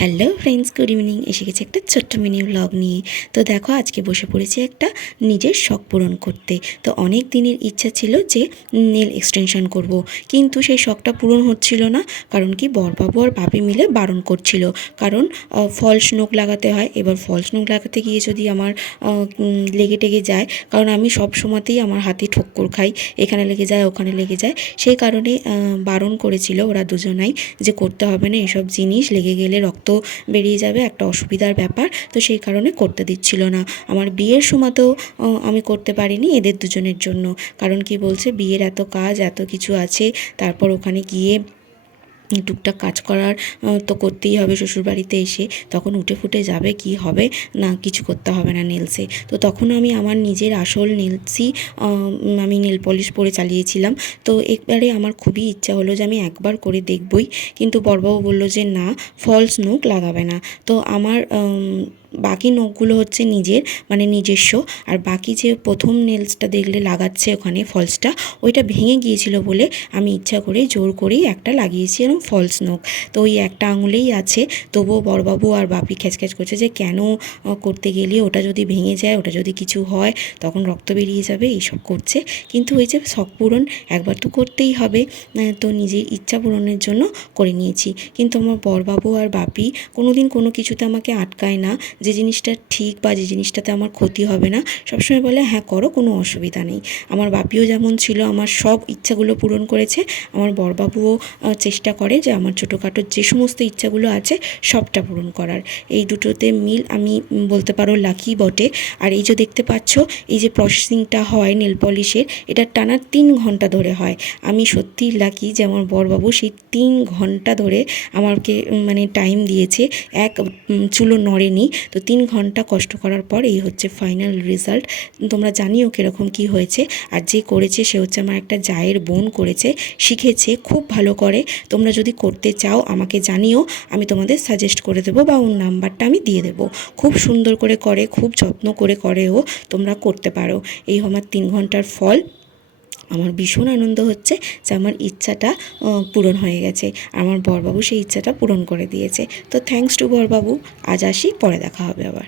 Hello friends, good evening. এসে গেছে একটা ছোট্ট মিনি ব্লগ নিয়ে। তো দেখো, আজকে বসে পড়েছি একটা নিজের শখ পূরণ করতে। তো অনেক দিনের ইচ্ছা ছিল যে নেল এক্সটেনশন করব, কিন্তু সেই শখটা পূরণ হচ্ছিল না। কারণ কি, বরবাবু আর বাপি মিলে বারণ করছিল। কারণ ফলস নোক লাগাতে হয়। এবার ফলস নোক লাগাতে গিয়ে যদি আমার লেগে টেগে যায়, কারণ আমি সব সময়তেই আমার হাতে ঠক্কর খাই, এখানে লেগে যায় ওখানে লেগে যায়। সেই কারণে বারণ করেছিল ওরা দুজনাই যে করতে হবে না, এসব জিনিস লেগে গেলে রক্ত বেরিয়ে যাবে, একটা অসুবিধার ব্যাপার। তো সেই কারণে করতে দিচ্ছিল না। আমার বিয়ের সময়তেও আমি করতে পারিনি এদের দুজনের জন্য। কারণ কি বলছে, বিয়ের এত কাজ এত কিছু আছে, তারপর ওখানে গিয়ে টুকটাক কাজ করার তো করতেই হবে। শ্বশুরবাড়িতে এসে তখন উঠে ফুটে যাবে, কি হবে না, কিছু করতে হবে না নেলসে। তো তখন আমি আমার নিজের আসল নেলসই আমি নেল পলিশ পরে চালিয়েছিলাম। তো একবারে আমার খুবই ইচ্ছা হলো যে আমি একবার করে দেখবই, কিন্তু বড়বাবু বললো যে না, ফলস নোক লাগাবে না। তো আমার বাকি নখগুলো হচ্ছে নিজের, মানে নিজস্ব। আর বাকি যে প্রথম নেলসটা দেখলে লাগাচ্ছে ওখানে ফলসটা, ওইটা ভেঙে গিয়েছিল বলে আমি ইচ্ছা করে জোর করেই একটা লাগিয়েছি এরকম ফলস নখ। তো ওই একটা আঙুলেই আছে। তবুও বড়বাবু আর বাপি খ্যাচখ্যাচ করছে যে কেন করতে গেলে, ওটা যদি ভেঙে যায়, ওটা যদি কিছু হয় তখন রক্ত বেরিয়ে যাবে, এইসব করছে। কিন্তু ওই যে শখ পূরণ একবার তো করতেই হবে, তো নিজের ইচ্ছা পূরণের জন্য করে নিয়েছি। কিন্তু আমার বড়বাবু আর বাপি কোনোদিন কোনো কিছুতে আমাকে আটকায় না। যে জিনিসটা ঠিক বা যে জিনিসটাতে আমার ক্ষতি হবে না, সবসময় বলে হ্যাঁ করো, কোনো অসুবিধা নেই। আমার বাপিও যেমন ছিল, আমার সব ইচ্ছাগুলো পূরণ করেছে। আমার বড়বাবুও চেষ্টা করে যে আমার ছোটোখাটো যে সমস্ত ইচ্ছাগুলো আছে সবটা পূরণ করার। এই দুটোতে মিল আমি বলতে পারো লাকি বটে। আর এই যে দেখতে পাচ্ছ, এই যে প্রসেসিংটা হয় নেল পলিশের, এটা টানা 3 ঘন্টা ধরে হয়। আমি সত্যিই লাকি যে আমার বড়বাবু সেই 3 ঘন্টা ধরে আমাকে মানে টাইম দিয়েছে, এক চুলো নড়েনি। তো 3 ঘন্টা কষ্ট করার পর এই হচ্ছে ফাইনাল রেজাল্ট। তোমরা জানিও কীরকম কী হয়েছে। আর যে করেছে সে হচ্ছে আমার একটা জায়ের বোন করেছে, শিখেছে, খুব ভালো করে। তোমরা যদি করতে চাও আমাকে জানিও, আমি তোমাদের সাজেস্ট করে দেবো বা ওর নাম্বারটা আমি দিয়ে দেবো। খুব সুন্দর করে করে, খুব যত্ন করে করে ও, তোমরা করতে পারো। এই আমার 3 ঘন্টার ফল। আমার ভীষণ আনন্দ হচ্ছে যে আমার ইচ্ছাটা পূরণ হয়ে গেছে। আমার বরবাবু সেই ইচ্ছাটা পূরণ করে দিয়েছে। তো থ্যাঙ্কস টু বরবাবু। আজ আসি, পরে দেখা হবে আবার।